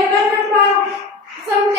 Remember by some